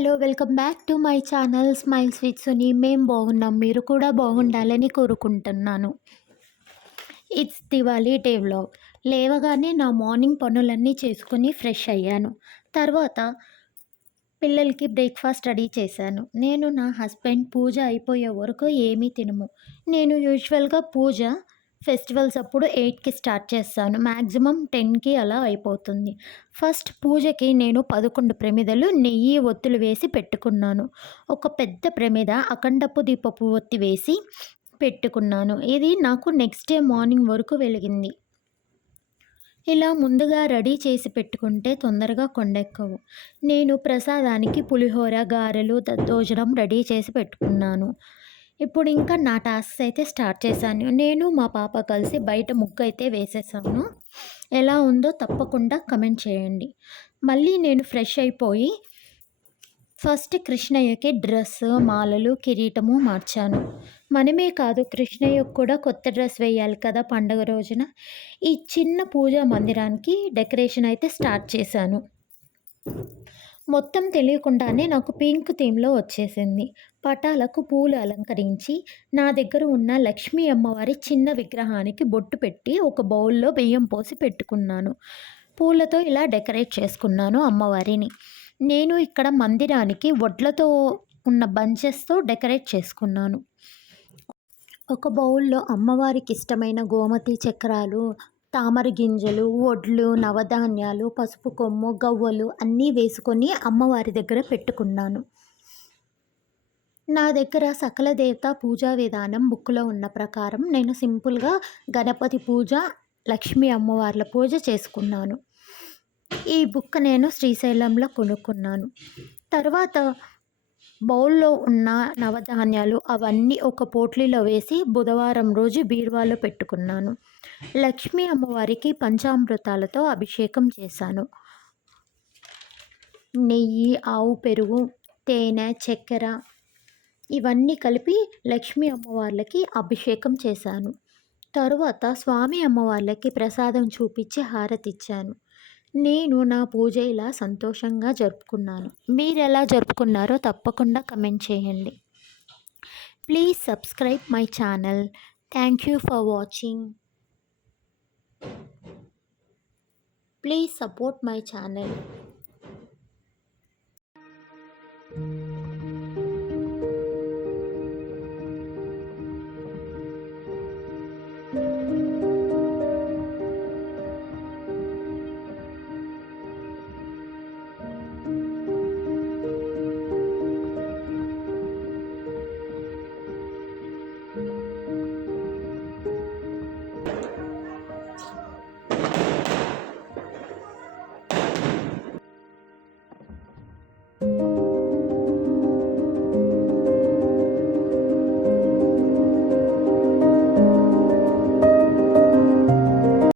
Hello! Welcome back to my channel smiles with Suni. మేము బాగున్నాం. మీరు కూడా బాగుండాలని కోరుకుంటున్నాను. It's Diwali day vlog. లేవగానే నా మార్నింగ్ పనులన్నీ చేసుకొని ఫ్రెష్ అయ్యాను. తర్వాత పిల్లలకి బ్రేక్‌ఫాస్ట్ రెడీ చేశాను. నేను, నా హస్బెండ్ పూజ అయిపోయే వరకు ఏమీ తినము. నేను యూజువల్‌గా పూజ ఫెస్టివల్స్ అప్పుడు 8కి స్టార్ట్ చేస్తాను. మాక్సిమం 10కి అలా అయిపోతుంది. ఫస్ట్ పూజకి నేను 11 ప్రమిదలు నెయ్యి, ఒత్తులు వేసి పెట్టుకున్నాను. ఒక పెద్ద ప్రమిద అఖండపు దీపపు ఒత్తి వేసి పెట్టుకున్నాను. ఇది నాకు నెక్స్ట్ డే మార్నింగ్ వరకు వెలిగింది. ఇలా ముందుగా రెడీ చేసి పెట్టుకుంటే తొందరగా కొండెక్కవు. నేను ప్రసాదానికి పులిహోర, గారెలు, దద్దోజనం రెడీ చేసి పెట్టుకున్నాను. ఇప్పుడు ఇంకా నా టాస్క్స్ అయితే స్టార్ట్ చేశాను. నేను, మా పాప కలిసి బయట ముగ్గు అయితే వేసేసాను. ఎలా ఉందో తప్పకుండా కమెంట్ చేయండి. మళ్ళీ నేను ఫ్రెష్ అయిపోయి ఫస్ట్ కృష్ణయ్యకి డ్రెస్, మాలలు, కిరీటము మార్చాను. మనమే కాదు, కృష్ణయ్యకు కూడా కొత్త డ్రెస్ వేయాలి కదా పండగ రోజున. ఈ చిన్న పూజా మందిరానికి డెకరేషన్ అయితే స్టార్ట్ చేశాను. మొత్తం తెలియకుండానే నాకు పింక్ థీమ్‌లో వచ్చేసింది. పటాలకు పూలు అలంకరించి, నా దగ్గర ఉన్న లక్ష్మీ అమ్మవారి చిన్న విగ్రహానికి బొట్టు పెట్టి, ఒక బౌల్‌లో బియ్యం పోసి పెట్టుకున్నాను. పూలతో ఇలా డెకరేట్ చేసుకున్నాను అమ్మవారిని. నేను ఇక్కడ మందిరానికి వడ్లతో ఉన్న బంచెస్‌తో డెకరేట్ చేసుకున్నాను. ఒక బౌల్‌లో అమ్మవారికి ఇష్టమైన గోమతి చక్రాలు, తామర గింజలు, వడ్లు, నవధాన్యాలు, పసుపు కొమ్ము, గవ్వలు అన్నీ వేసుకొని అమ్మవారి దగ్గర పెట్టుకున్నాను. నా దగ్గర సకల దేవతా పూజా విధానం బుక్‌లో ఉన్న ప్రకారం నేను సింపుల్‌గా గణపతి పూజ, లక్ష్మీ అమ్మవార్ల పూజ చేసుకున్నాను. ఈ బుక్ నేను శ్రీశైలంలో కొనుక్కున్నాను. తర్వాత బౌల్‌లో ఉన్న నవధాన్యాలు అవన్నీ ఒక పోట్లీలో వేసి బుధవారం రోజు బీరువాలో పెట్టుకున్నాను. లక్ష్మీ అమ్మవారికి పంచామృతాలతో అభిషేకం చేశాను. నెయ్యి, ఆవు పెరుగు, తేనె, చక్కెర ఇవన్నీ కలిపి లక్ష్మీ అమ్మవార్లకి అభిషేకం చేశాను. తరువాత స్వామి అమ్మవార్లకి ప్రసాదం చూపించి హారతిచ్చాను. నేను నా పూజ ఇలా సంతోషంగా జరుపుకున్నాను. మీరెలా జరుపుకున్నారో తప్పకుండా కమెంట్ చేయండి. Please subscribe my channel. Thank you for watching. Please support my channel.